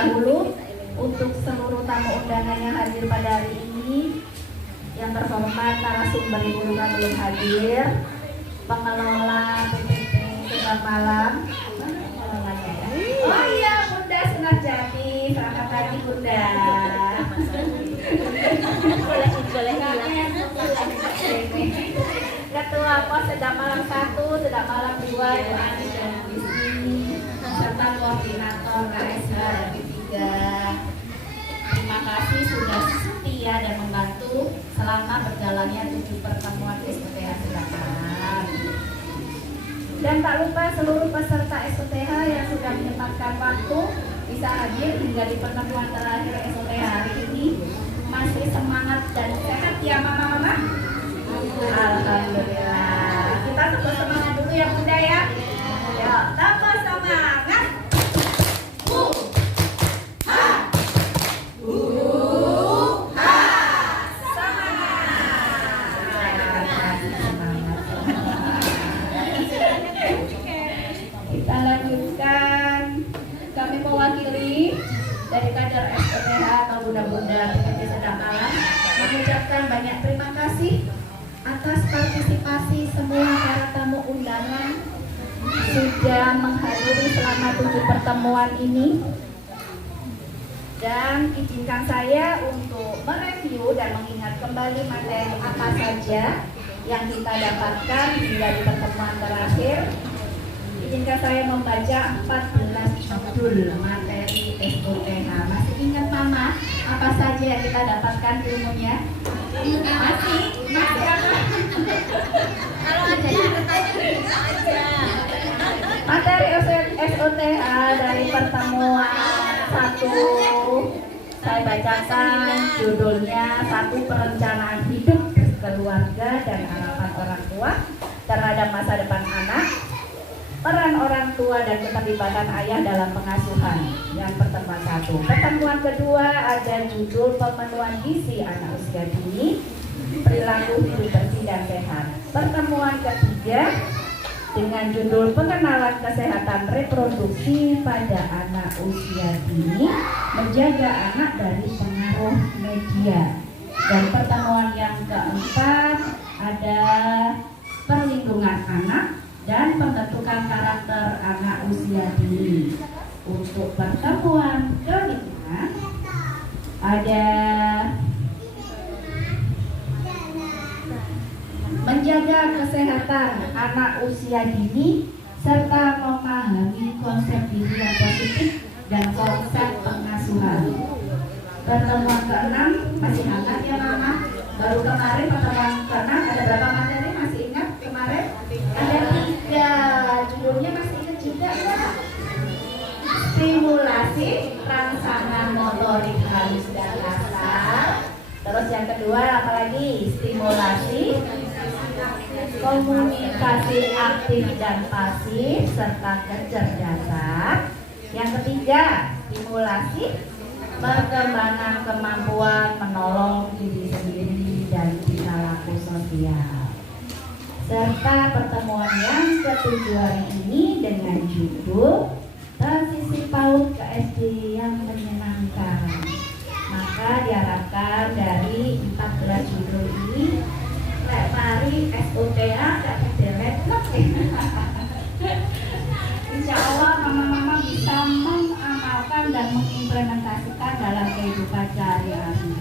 dahulu untuk seluruh tamu undangan yang hadir pada hari ini. Yang terhormat narasumber Ibu belum hadir, pengelola PPP Tengah Malam. Oh iya, Bunda Sunarjati, selamat pagi Bunda. Ketua Pos Sedap Malam 1, Sedap Malam 2, Yohani dan Bisni, serta koordinator KSH dan P3. Terima kasih sudah setia dan membantu selama berjalannya 7 pertemuan SOTH Sedap Malam. Dan tak lupa seluruh peserta SOTH yang sudah menyempatkan waktu bisa hadir hingga di pertemuan terakhir SOTH hari ini. Masih semangat dan sehat ya mama-mama? Alhamdulillah. Kita tetap semangat dulu ya Bunda ya. Ya, tambah semangat. Kita lanjutkan. Kami mewakili dari kader SOTH atau Bunda-Bunda PPP Sedap Malam mengucapkan banyak terima kasih atas partisipasi semua para tamu undangan sudah menghadiri selama 7 pertemuan ini. Dan izinkan saya untuk mereview dan mengingat kembali materi apa saja yang kita dapatkan hingga di pertemuan terakhir. Izinkan saya membaca 14 judul materi SOTH. Masih ingat Mama apa saja yang kita dapatkan ilmunya? Masih apa? Kalau ada yang bertanya aja. Materi SOTH dari pertemuan 1 saya bacakan judulnya 1 Perencanaan Hidup Keluarga dan Harapan Orang Tua Terhadap Masa Depan Anak. Peran orang tua dan keterlibatan ayah dalam pengasuhan. Yang pertemuan 1. Pertemuan kedua ada judul Pemenuhan Gizi Anak Usia Dini, Perilaku Hidup Bersih dan Sehat. Pertemuan ketiga dengan judul Pengenalan Kesehatan Reproduksi pada Anak Usia Dini, Menjaga Anak dari Pengaruh Media. Dan pertemuan yang keempat ada Perlindungan Anak dan Pembentukan Karakter Anak Usia Dini. Untuk pertemuan kelima ada Menjaga Kesehatan Anak Usia Dini serta memahami konsep diri yang positif dan konsep pengasuhan. Pertemuan keenam masih hangat ya Mama? Baru kemarin pertemuan keenam ada berapa materi? Masih ingat kemarin? Ada 3. Judulnya masih ingat juga ya? Stimulasi rangsangan motorik halus dan kasar. Terus yang kedua apa lagi? Stimulasi komunikasi aktif dan pasif serta kecerdasan. Yang ketiga, stimulasi perkembangan kemampuan menolong diri sendiri dan perilaku sosial. Serta pertemuan yang ke-7 hari ini dengan judul Transisi PAUD ke SD yang Menyenangkan. Maka diharapkan dari 14 judul ini mari SOTH dapat direpot. Insya Allah mama-mama bisa mengamalkan dan mengimplementasikan dalam kehidupan sehari-hari.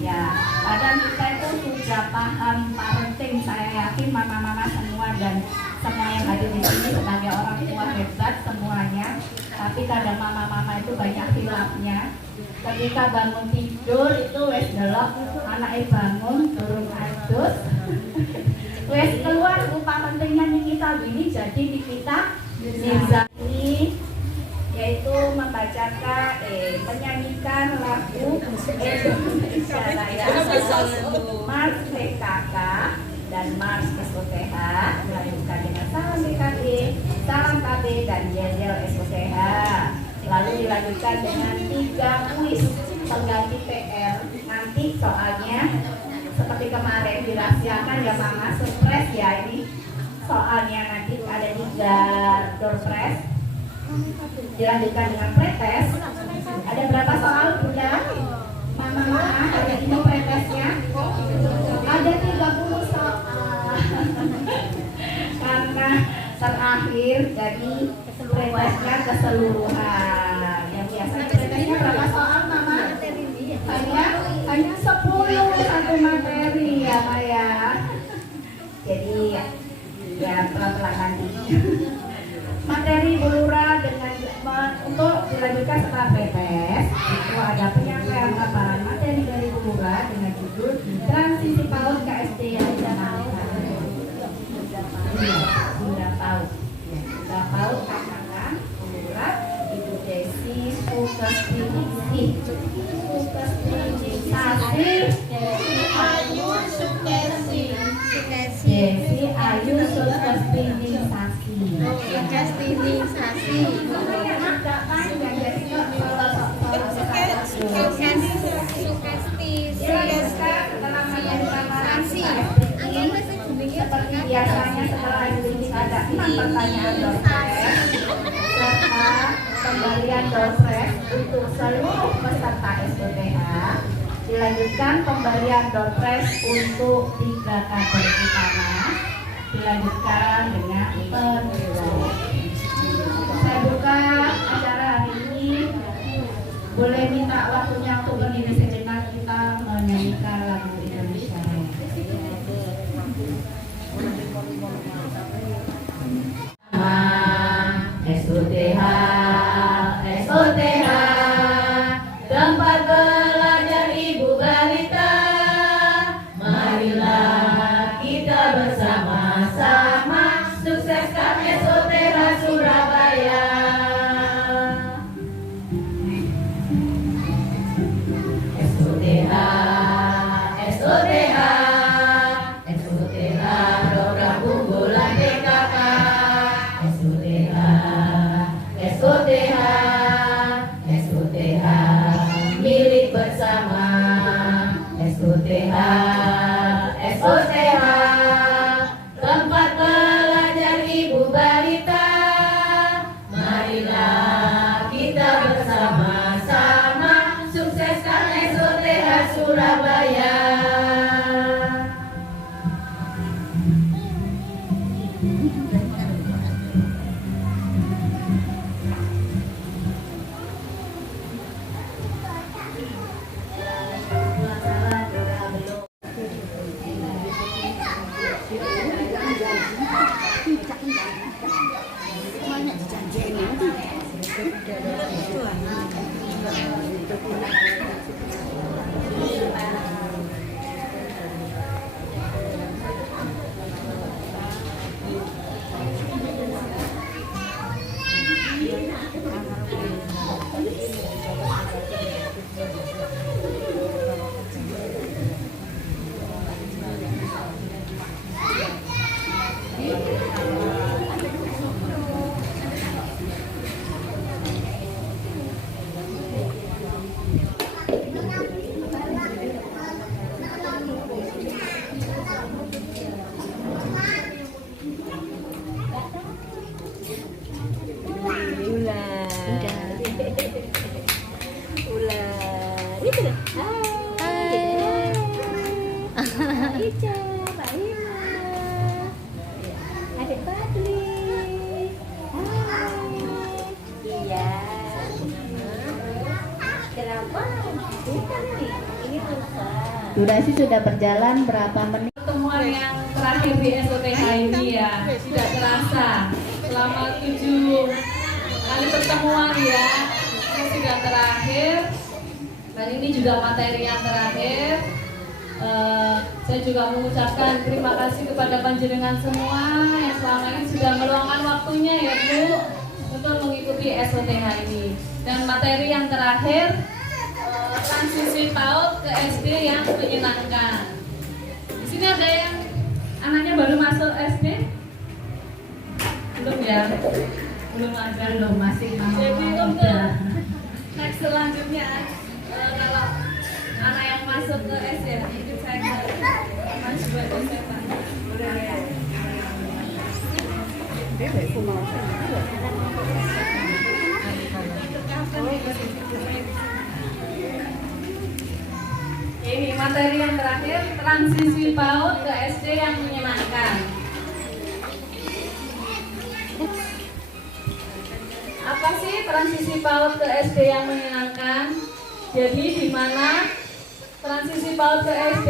Ya, kadang kita itu sudah paham parenting. Saya yakin mama-mama semua dan semua yang hadir di sini sebagai orang tua hebat semuanya. Tapi kadang mama-mama itu banyak hilafnya. Ketika bangun tidur itu wes delok anaknya bangun turun adus. Wes keluar lupa pentingnya kita ini jadi kita ini yaitu membacakan menyanyikan lagu Indonesia Raya Mars PKK dan Mars SOTH, melanjutkan dengan salam BKB, salam KB dan yel-yel SOTH. Lalu dilanjutkan dengan 3 kuis pengganti PR. Nanti soalnya seperti kemarin dirahasiakan ya Mama, surprise ya ini. Soalnya nanti ada 3 door prize. Dilanjutkan dengan pretest Ada berapa soal Bunda? Mama, ada ini pretesnya? Ada 30 soal. Karena terakhir jadi pretesnya keseluruhan. Yang biasanya pretesnya berapa soal Mama? Hanya 10 satu materi ya Pak ya. Jadi ya pelan-pelan nanti. Materi Bulura dengan untuk dilanjutkan setelah PPS itu ada penyampaian paparan materi dari Bulura dengan judul transisi PAUD ke SD yang dijalankan. Sudah tahu, sudah tahu katakan Bulura Ibu Desi Sukestimisi, Desi Ayu Sukesti, Desi Ayu Sukestimisasi. Seperti biasanya setelah ini ada 6 pertanyaan doorpress serta pemberian doorpress untuk seluruh peserta SPPH. Dilanjutkan pemberian doorpress untuk 3 kader utama. Dilanjutkan dengan penutup. Saya buka acara hari ini. Boleh minta waktunya untuk berdiri sejenak, kita menyanyikan lagu Indonesia Raya. SOTH, SOTH, tempat belajar ibu balita. Marilah kita bersama-sama sukseskan SOTH Surabaya. SOTH, SOTH, SOTH, program unggulan PKK. SOTH, SOTH, SOTH, milik bersama. SOTH, SOTH, tempat belajar ibu balita. Marilah kita bersama-sama sukseskan SOTH Surabaya. Ica, Mbak Ima, Adik Badli. Hai. Iya. Kenapa? Bukan nih, ini pusat. Durasi sudah berjalan berapa menit? Pertemuan yang terakhir di SOTH ini ya, tidak terasa selama 7 kali pertemuan ya, ini sudah terakhir. Dan ini juga materi yang terakhir. Saya juga mengucapkan terima kasih kepada panjenengan semua yang selama ini sudah meluangkan waktunya ya Bu untuk mengikuti SOTH ini. Dan materi yang terakhir, transisi PAUD ke SD yang menyenangkan. Di sini ada yang anaknya baru masuk SD? Belum ya? Belum ada, Belum, masih Jadi mama untuk next selanjutnya, kalau anak yang masuk ke SD, itu saya Mas buat dosen. Ini materi yang terakhir, transisi PAUD ke SD yang menyenangkan. Apa sih transisi PAUD ke SD yang menyenangkan? Jadi di mana transisi PAUD ke SD,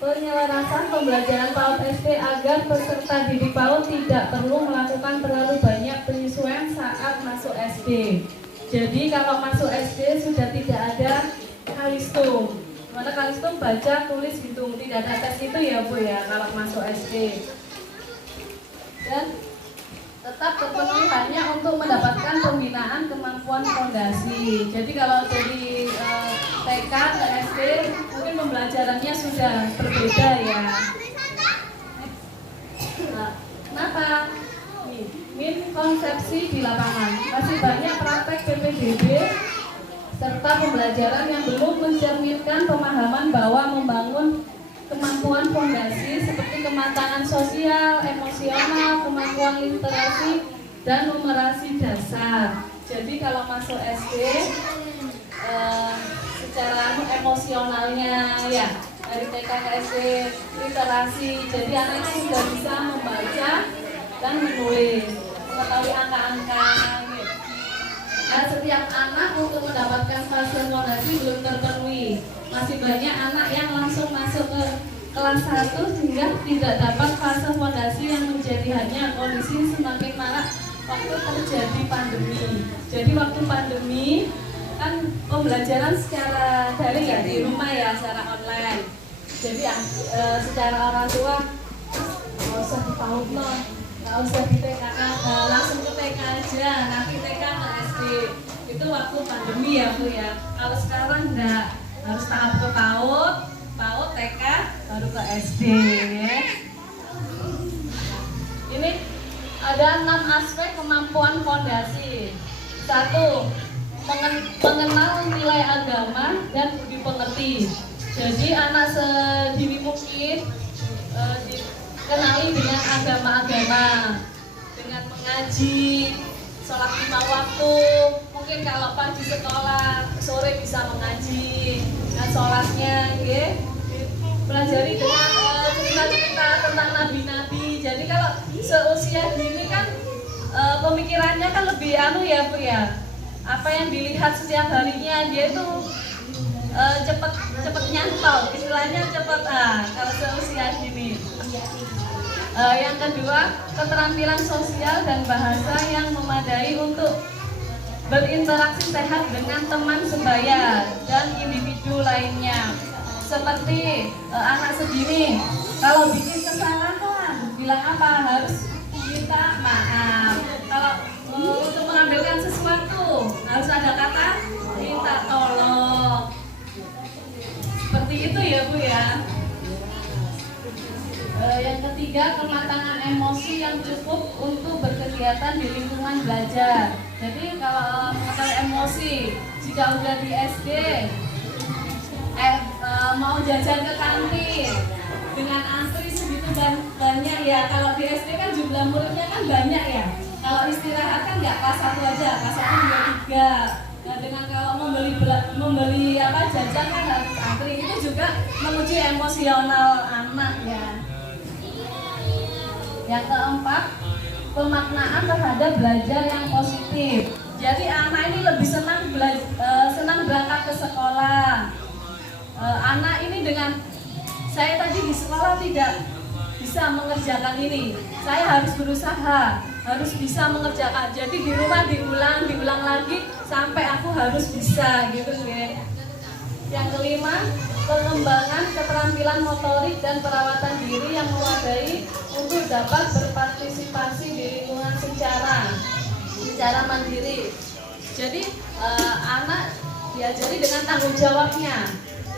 penyelarasan pembelajaran PAUD SD agar peserta didik PAUD tidak perlu melakukan terlalu banyak penyesuaian saat masuk SD. Jadi kalau masuk SD sudah tidak ada kalistum. Mana kalistum baca, tulis, hitung, tidak ada tes itu ya Bu ya kalau masuk SD. Dan tetap terpenuhi hanya untuk mendapatkan pembinaan kemampuan fondasi. Jadi kalau dari TK ke SD mungkin pembelajarannya sudah berbeda ya. Nah, kenapa? Min konsepsi di lapangan. Masih banyak praktek PPDB serta pembelajaran yang belum mencerminkan pemahaman bahwa membangun kemampuan fondasi seperti kematangan sosial, emosional, kemampuan literasi, dan numerasi dasar. Jadi kalau masuk SD, secara emosionalnya ya dari TK ke SD, literasi. Jadi anaknya sudah bisa membaca dan menulis, mengetahui angka-angka. Nah, setiap anak untuk mendapatkan fase fondasi belum terpenuhi. Masih banyak anak yang langsung masuk ke kelas 1 sehingga tidak dapat fase fondasi yang menjadi hanya kondisi semakin marak waktu terjadi pandemi. Jadi waktu pandemi kan pembelajaran secara daring ya di rumah ya, secara online. Jadi secara orang tua nggak usah di PAUD loh, nggak usah di TK, langsung ke TK aja, nanti TK ke SD. Itu waktu pandemi ya Bu ya. Kalau sekarang enggak, harus tahap ke PAUD, PAUD, TK, baru ke SD ya. Ini ada 6 aspek kemampuan fondasi. 1. Mengenal nilai agama dan budi pengerti. Jadi anak sedini mungkin dikenali dengan agama-agama, dengan mengaji, sholat 5 waktu. Mungkin kalau pagi sekolah, sore bisa mengaji, dan sholatnya, pelajari dengan cerita-cerita tentang nabi-nabi. Jadi kalau seusia dini kan pemikirannya kan lebih ya Bu ya. Apa yang dilihat setiap harinya dia itu cepet nyantol, istilahnya cepet kalau seusia dini. Yang kedua, keterampilan sosial dan bahasa yang memadai untuk berinteraksi sehat dengan teman sebaya dan individu lainnya. Seperti anak segini, kalau bikin kesalahan, bilang apa? Harus minta maaf. Kalau untuk mengambilkan sesuatu, harus ada kata minta tolong. Seperti itu ya Bu ya. Yang ketiga, kematangan emosi yang cukup untuk berkegiatan di lingkungan belajar. Jadi kalau mengetahui emosi, jika udah di SD, mau jajan ke kantin dengan antri segitu banyak ya. Kalau di SD kan jumlah muridnya kan banyak ya. Kalau istirahat kan nggak kelas 1 aja, kelas 1, 2, 3. Nah, dengan kalau membeli jajan kan harus antri, itu juga menguji emosional anak ya. Yang keempat, pemaknaan terhadap belajar yang positif. Jadi anak ini lebih senang berangkat ke sekolah. Anak ini dengan saya tadi di sekolah tidak bisa mengerjakan ini, saya harus berusaha, harus bisa mengerjakan. Jadi di rumah diulang lagi sampai aku harus bisa gitu ya. Yang kelima, pengembangan keterampilan motorik dan perawatan diri yang memadai untuk dapat berpartisipasi di lingkungan secara mandiri. Jadi anak diajari dengan tanggung jawabnya.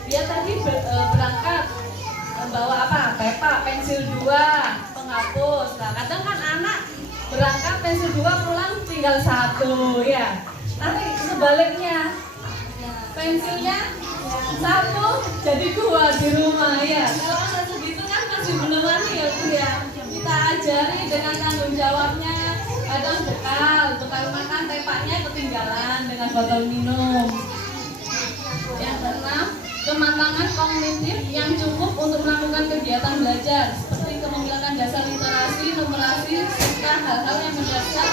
Dia tadi berangkat bawa apa? Peta, pensil 2, penghapus. Nah, kadang kan anak berangkat pensil 2 pulang tinggal 1 ya. Nanti sebaliknya pensilnya 1 jadi 2 di rumah ya. Kalau anak segitu kan masih belum ya Bu ya. Kita ajari dengan tanggung jawabnya, Kadang bekal makan tepaknya ketinggalan dengan botol minum. Yang keenam, kematangan kognitif yang cukup untuk melakukan kegiatan belajar seperti kemampuan dasar literasi, numerasi, serta hal-hal yang mendasar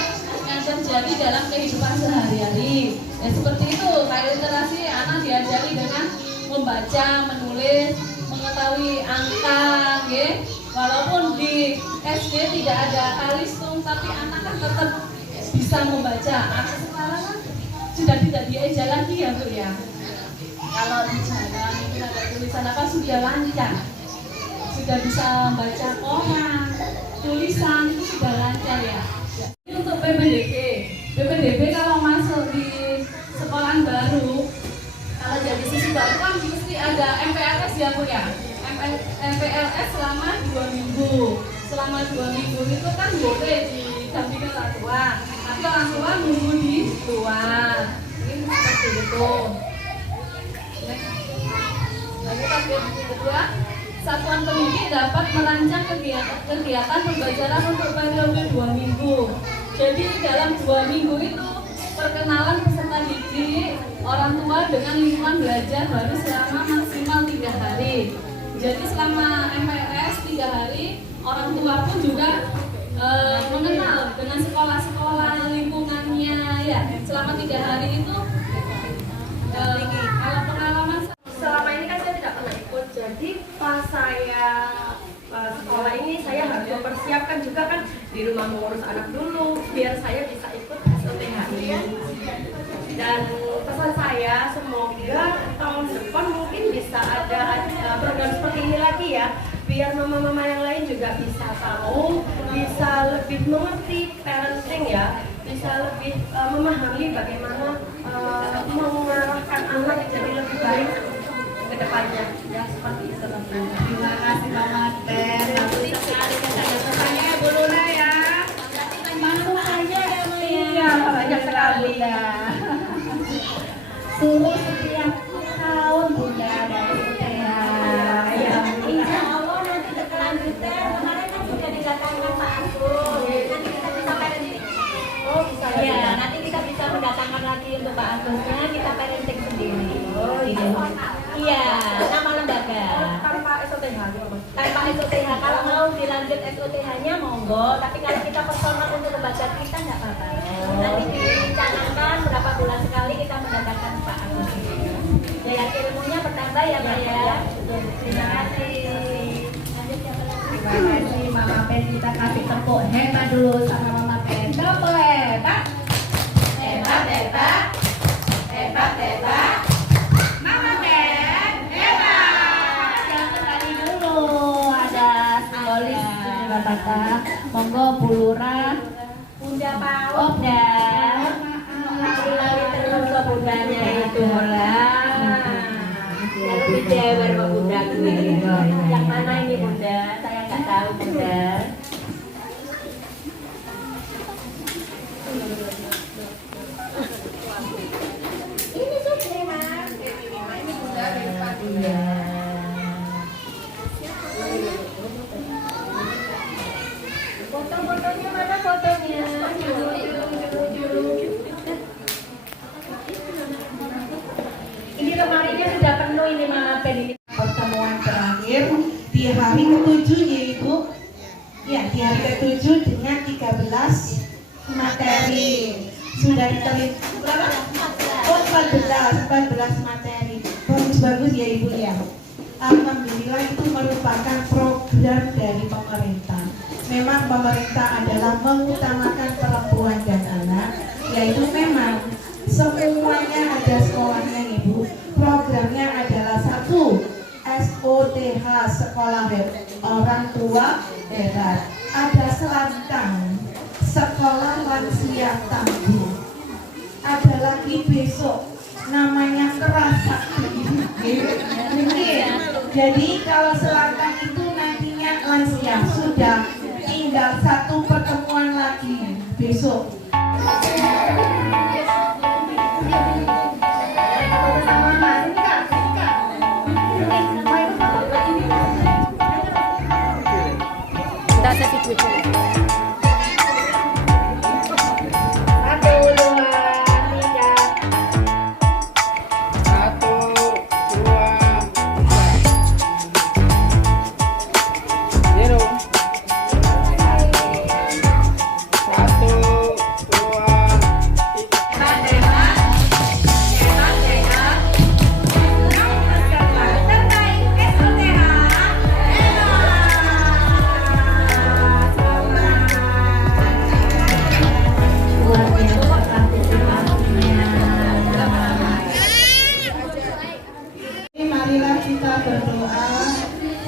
yang terjadi dalam kehidupan sehari-hari. Ya seperti itu, kayak literasi anak diajari dengan membaca, menulis, mengetahui angka, ya. Walaupun di SD tidak ada kalistung, tapi anak kan tetap bisa membaca. Anak sekarang kan sudah tidak dieja lagi ya Bu ya. Kalau di jalan itu ada tulisan apa sudah lancar, sudah bisa membaca koran, tulisan itu sudah lancar ya. Ini untuk PPDB kalau masuk di sekolah baru, kalau jadi siswa baru kan mesti ada MPLS ya Bu ya. MPLS selama 2 minggu. Selama 2 minggu itu kan boleh didampingi orang tua, tapi orang tua nunggu di luar. Ini seperti itu. Lalu target kedua, satuan pendidik dapat merancang kegiatan pembelajaran untuk periode 2 minggu. Jadi dalam 2 minggu itu perkenalan peserta didik, orang tua dengan lingkungan belajar baru selama maksimal 3 hari. Jadi selama MPLS 3 hari, orang tua pun juga mengenal dengan sekolah-sekolah lingkungannya ya. Selama 3 hari itu kalau pengalaman selama ini kan saya tidak pernah ikut, jadi pas saya sekolah ini saya harus mempersiapkan juga kan di rumah mengurus anak dulu biar saya bisa ikut SOTHI. Dan pesan saya semoga tahun depan mungkin bisa ada program seperti ini lagi ya, biar mama-mama yang lain juga bisa tahu, bisa lebih mengerti parenting ya, bisa lebih memahami bagaimana mengarahkan anak jadi lebih baik ke depannya ya, seperti itu. Terima kasih Mama Ter. Bagus sekali pesannya Bu Luna ya. Malu aja ya Bu. Iya, banyak sekali ya. Suruh setiap tahun Bunda dari Sutea. Ya, insya Allah nanti selanjutnya kemarin kan sudah didatangkan Pak Agus. Nanti kita bisa parenting. Oh bisa ya. Nanti kita bisa mendatangkan lagi untuk Pak Agusnya, kita parenting sendiri. Oh iya. Iya, nama lembaga. Tanpa SOTH. Tanpa SOTH. Kalau mau dilanjut SOTH-nya monggo, tapi kalau kita personal untuk lembaga kita nggak apa-apa. Nanti dicanangkan berapa bulan sekali kita mendatangkan Pak Agus. Daya ilmunya bertambah ya Pak ya. Terima kasih. terima kasih Mama Pen, kita kasih tepuk hebat dulu sama Mama Pen. Double hebat. Hebat, hebat. Hebat, hebat. Mama Pen, hebat. Jangan tadi dulu ada simbolis kata monggo Bu Lurah. Bunda Pak. Oh, dan lari terus ke bundanya itu lah. Lalu dijewer ke bunda gue. Yang mana ini bunda? Saya nggak tahu bunda. Ini sudah mas. Ini bunda dari Fatia. Foto-fotonya mana fotonya? Ini lemarinya sudah penuh ini Mama Pen ini. Pertemuan terakhir di hari ke-7 yaitu ya di hari ke-7 dengan 13 materi sudah diteliti berapa? Oh 14 materi. Bagus ya Ibu ya. Alhamdulillah itu merupakan program dari pemerintah. Memang pemerintah adalah mengutamakan perempuan dan anak, yaitu memang semuanya ada sekolahnya Ibu. Programnya adalah satu SOTH, sekolah orang tua hebat. Ada selantang, sekolah lansia tangguh. Ada lagi besok namanya keras sakti. Jadi kalau selantang itu nantinya lansia, sudah tinggal satu pertemuan lagi besok. Kita video.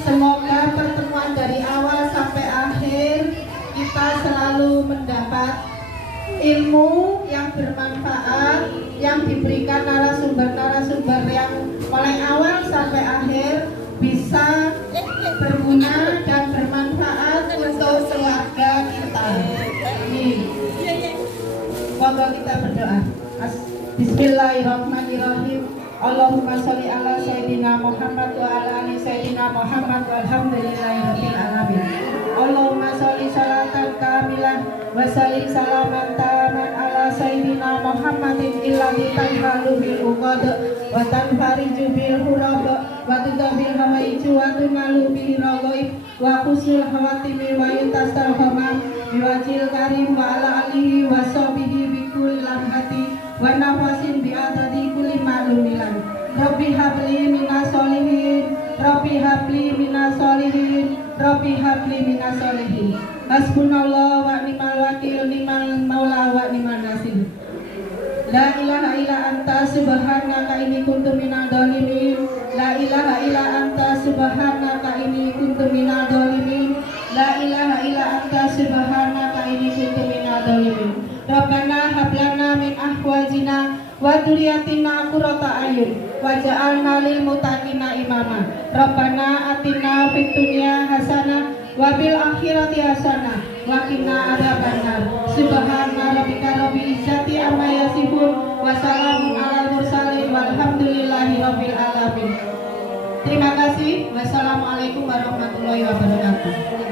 Semoga pertemuan dari awal sampai akhir kita selalu mendapat ilmu yang bermanfaat yang diberikan narasumber-narasumber yang mulai awal sampai akhir bisa berguna dan bermanfaat untuk keluarga kita. Amin. Monggo kita berdoa. Bismillahirrahmanirrahim. Allahumma sholli ala sayyidina Muhammad wa ala ali sayyidina Muhammad walhamdulillahirabbil alamin. Allahumma sholli salatan kamilah wa sallim salaman taman ala sayyidina Muhammadin illahi tanhalu bil uqad wa tanfariju bil hurab wa tudabil hawaiju wa tunalu bil raghaib wa khusul hawatimi wa yutasal hamam biwajil karim wa ala alihi wa sahbihi bi kulli lamhati wa nafasin bi adadi kulli ma'lumilan. Rabbi habli minas solihin, Rabbi habli minas solihin, Rabbi habli minas solihin. Hasbunallah wa ni'mal wakil, ni'mal maula wa ni'mal nasir. La ilaha illa anta subhanaka inni kuntu minadz dzalimin. La ilaha illa anta subhanaka inni kuntu minadz dzalimin. La ilaha illa anta subhanaka inni kuntu minadz dzalimin. Rabbana hab lana min ahwajina wa dzurriyyatina qurrata ayun waj'alna lil muttaqina imama. Rabbana atina fid dunya hasanah wa fil akhirati hasanah wa qina adzabannar. Subhana rabbika rabbil izzati amma yasifun wa salamun alal mursalin walhamdulillahi rabbil alamin. Terima kasih. Wassalamualaikum warahmatullahi wabarakatuh.